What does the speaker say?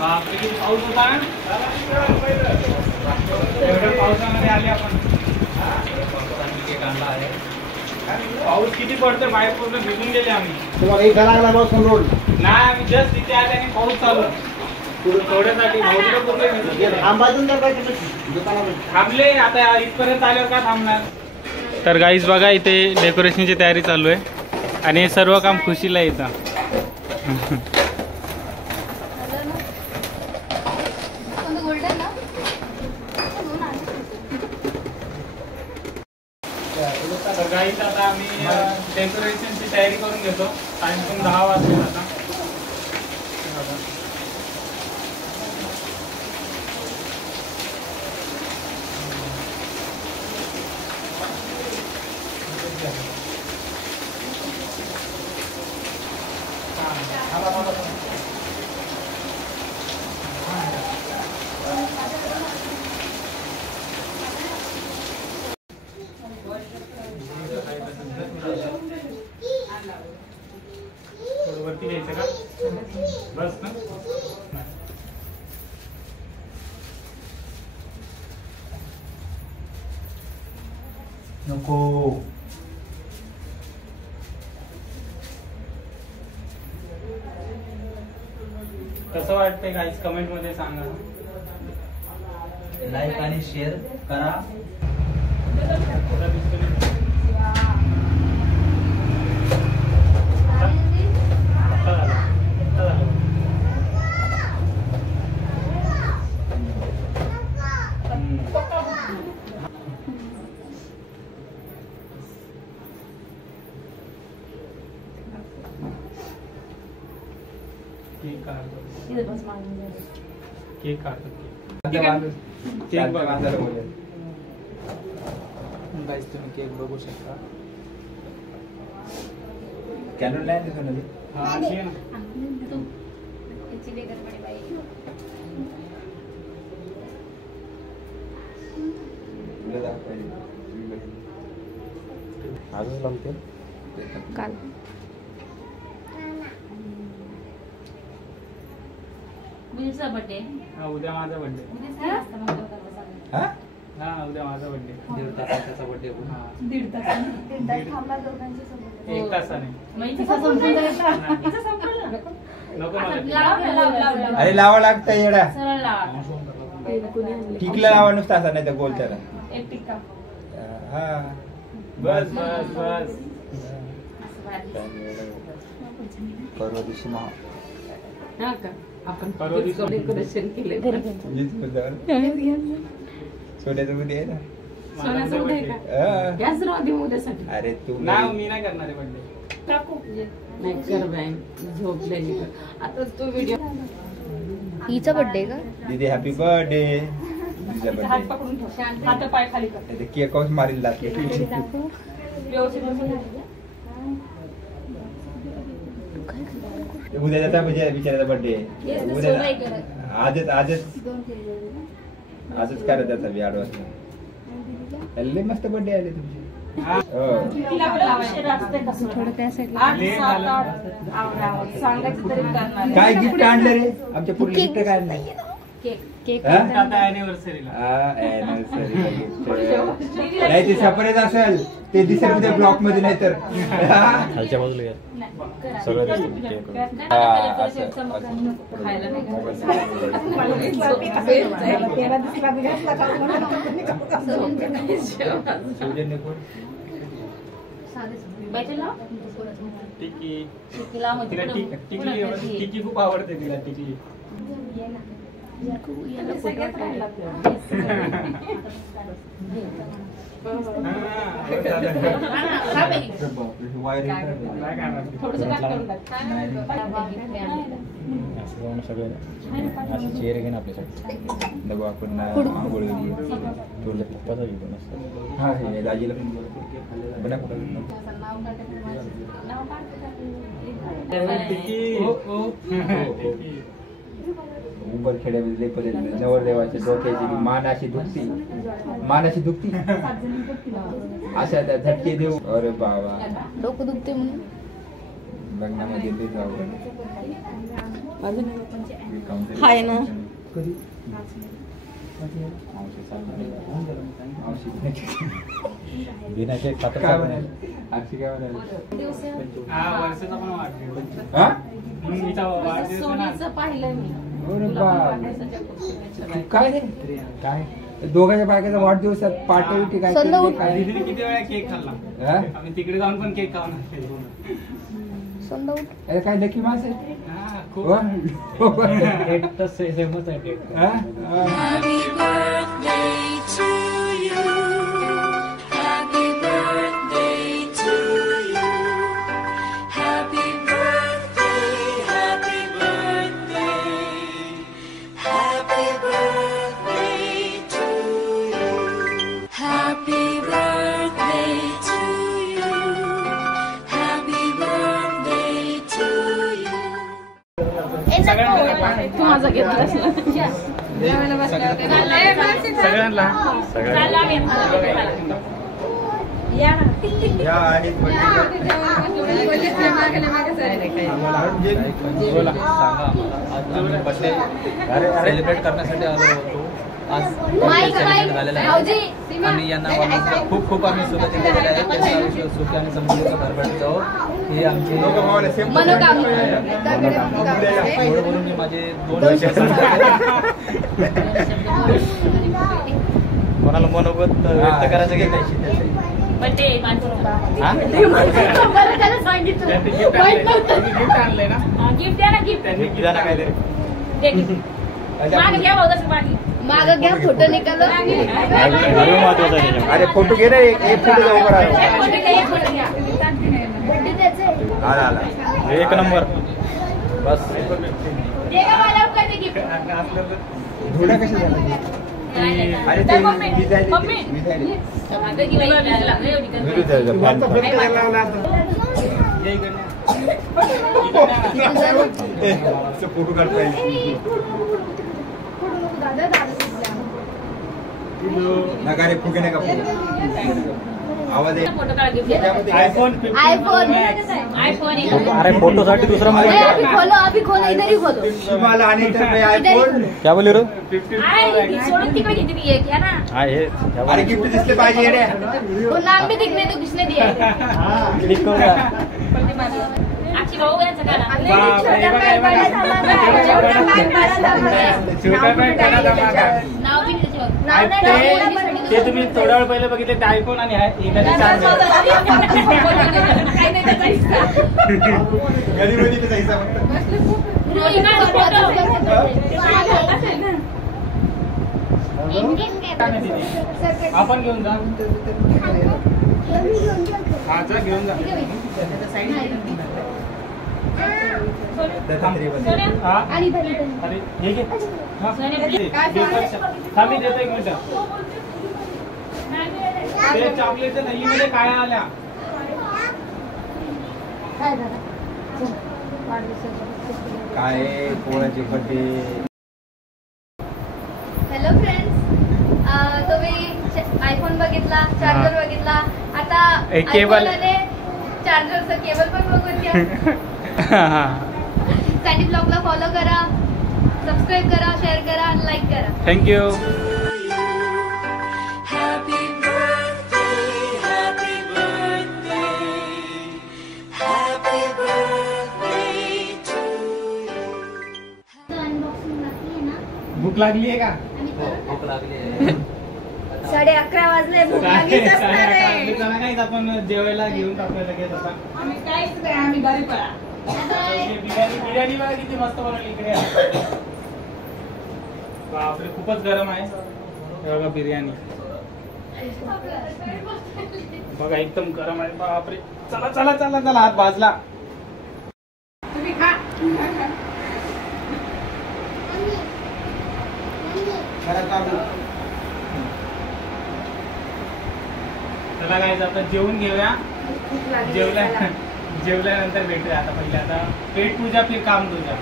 बापरे पाऊस होता ना एवढ्या पावसामध्ये आले आपण पाऊस किती पडतोय बाहेर पूर्ण भिजून गेले आम्ही तुम्हाला एक लागला बस रोड नाही आम्ही जस्ट इथे आले आणि पाऊस चालू थोड्यासाठी थांबले आता इथपर्यंत आल्यावर का थांबणार. तर गाईज बघा इथे डेकोरेशनची तयारी चालू आहे आणि हे सर्व काम खुशीला येतं. तर गाईज आता आम्ही डेकोरेशनची तयारी करून घेतो. टाइम पण 10 वाजले आता. वरती घ्यायचं का बस ना. नको कसं वाटतंय गाईज कमेंट मध्ये सांगा. लाईक आणि शेअर करा. केक काढतो केक गाईज तुम्ही केक बघू शकता. कॅन्डल नाही दिसत ना. आजच लावते काल बर्थडे. उद्या माझा बर्थडे. हा उद्या माझा बर्थडे. 1.5 तासाचा बर्थडे. 1.5 तास थांबला दोघांच्या सोबत. 1 तासाने नको मला. अरे लावा लागतं येडा. टिकला लावा नुसता असा नाही तर गोल त्याला. एक टिक्का. हा बस बस बस. परवा दिवशी महा आपण परवा दिवशी डेकोरेशन केले. सोन्याचं उद्या आहे ना. सोन्याचं उद्या आहे का? याच राहू दे उद्यासाठी. अरे तू नाही मी नाही करणार आहे बर्थडे. टाकू नाही कर बँक झोपलेली. आता तू व्हिडिओ हिचा बर्थडे का दीदी हॅपी बर्थडे. हात पकडून ठेव. हात पाय खाली कर. केक हाऊस मारील लागते. उद्या त्याचा म्हणजे बिचाराचा बर्थडे उद्या आजच करा त्याचा बी 8 वाजता. लय मस्त बर्थडे आले तुमचे. काय गिफ्ट आणलं रे आमच्या पुढे गिफ्ट काय नाही. अॅनिव्हर्सरीला नाही ते सरप्राईज असेल ते दिसेल उद्या ब्लॉक मध्ये नाही तर खालच्या बाजूला घ्या सगळं टिकी खूप आवडते तिला. टिकी चेअर घेईन आपल्यासाठी बघू आपण आंघोळ तुझ्या पप्पाचा घेऊन असतो. हा हे दाजीला पण बना उंबर खेड्यामध्ये पर्यंत नवरदेवाच्या डोक्याची मानाशी दुखती अशा त्या झटके देऊ. अरे बाबा डोकं दुखते म्हणून लग्नामध्ये हाय ना. बिना केक खाता काय म्हणाल आरशी काय म्हणाल हा वर्षाचा पण वाढदिवस. हा म्हणून हिचा वाढदिवस आहे ना. सोनीचं पाहिलं मी. अरे तुला बाप. पण वाढदिवसाच्या शुभेच्छा. काय रे काय दोघांच्या बायकाचा वाढदिवसात पार्टी काय संध्या केली, काय दीदीने किती वेळा केक खाल्ला. हा? आम्ही तिकडे जाऊन पण केक खाऊन संध्या उठ. अरे काय नक्की मास आहे हा खूप वा. केक तर सेमच आहे केक. हा? हा. Happy birthday to you. Happy birthday to you. Happy birthday, happy birthday. Happy birthday to you. Happy birthday to you. Happy birthday to you. तू माझा घेतलास ना. सगळ्यांना या ना. या आहेत बोला. सांगा आम्हाला. आज आम्ही बर्थडे सेलिब्रेट करण्यासाठी आलो होतो. आज सेलिब्रेट झालेला आहे आणि यांना खूप खूप आम्ही शुभेच्छा दिलेल्या आहेत. त्यांचं आयुष्य सुखी आणि समृद्धीचं भरभराट जावं ही आमची थोडं बोलून मी माझे 2 वर्ष कोणाला मनोगत व्यक्त करायचं की नाही. गिफ्ट आणलंय ना. गिफ्ट द्या ना गिफ्ट त्यांनी द्या ना काहीतरी. मागे घ्या भाऊ तसं मागे माग घ्या फोटो निकाल. महत्वाचं आहे त्याच्यामध्ये. अरे फोटो घे रे एक फोटो जाऊ करा बर्थडे त्याचे आला आला एक नंबर बस. दे का मला करते गिफ्ट धुळा कशा झाला अरे ते मी जायले मी जायले फोटो काढ पाहिजे नका रे फुगे नका फोटो आवाज आहे फोटो काढ गिफ्ट आयफोन आयफोन. आयफोन अरे फोटो साठी दुसरा अभी खोलो अभी खोलो इधर ही खोलो. शिवाला आणि तर आयफोन क्या बोली रो. सोडून तिकडे घेते ती एक या ना हा हे अरे गिफ्ट दिसले पाहिजे रे वो नाम भी दिखने तो किसने दिया है? क्लिक करूया. अक्षी भाऊ यांचं काढा नाव बी त्याचे बघ. ते तुम्ही थोड्या वेळ पहिले बघितले ते आयफोन आणि एखादी चार्जर. गरीबी त्याचा हिसाब रोजी काढ फोटो. आपण घेऊन जा. हा जा घेऊन जा. हा आणि धरी धरी. अरे हे घे. हा. थांब, मी देतो 1 मिनिट. ते चॉकलेटच्या दहीमध्ये काय आल्या. काय झालं? काय कोणाचे बर्थडे हॅलो फ्रेंड्स, तुम्ही आयफोन बघितला, चार्जर बघितला, आता एक केबल. चार्जरचं केबल पण बघून घ्या. सँडी ब्लॉगला फॉलो करा, सबस्क्राईब करा, शेअर करा आणि लाईक करा. Thank you. Happy birthday, happy birthday, happy birthday to you. Unboxing बाकी आहे ना? भूक लागली आहे का. भूक लागली आहे. 11:30 वाजले, भूक लागलीच असणार आहे. काहीच आपण जेवायला घेऊन टाकूया लगेच आता. आम्ही काहीच नाही, आम्ही घरी पळा. बिर्याणी बघा किती मस्त बनवली इकडे. बापरे खूपच गरम आहे. हे बघा बिर्याणी बघा एकदम गरम आहे. बापरे चला चला चला चला हात भाजला. तुम्ही खा. चला काय आता जेवून घेऊया. जेवल्यानंतर भेटूया. आता पहिले आता पेट पूजा फिर काम तुझा.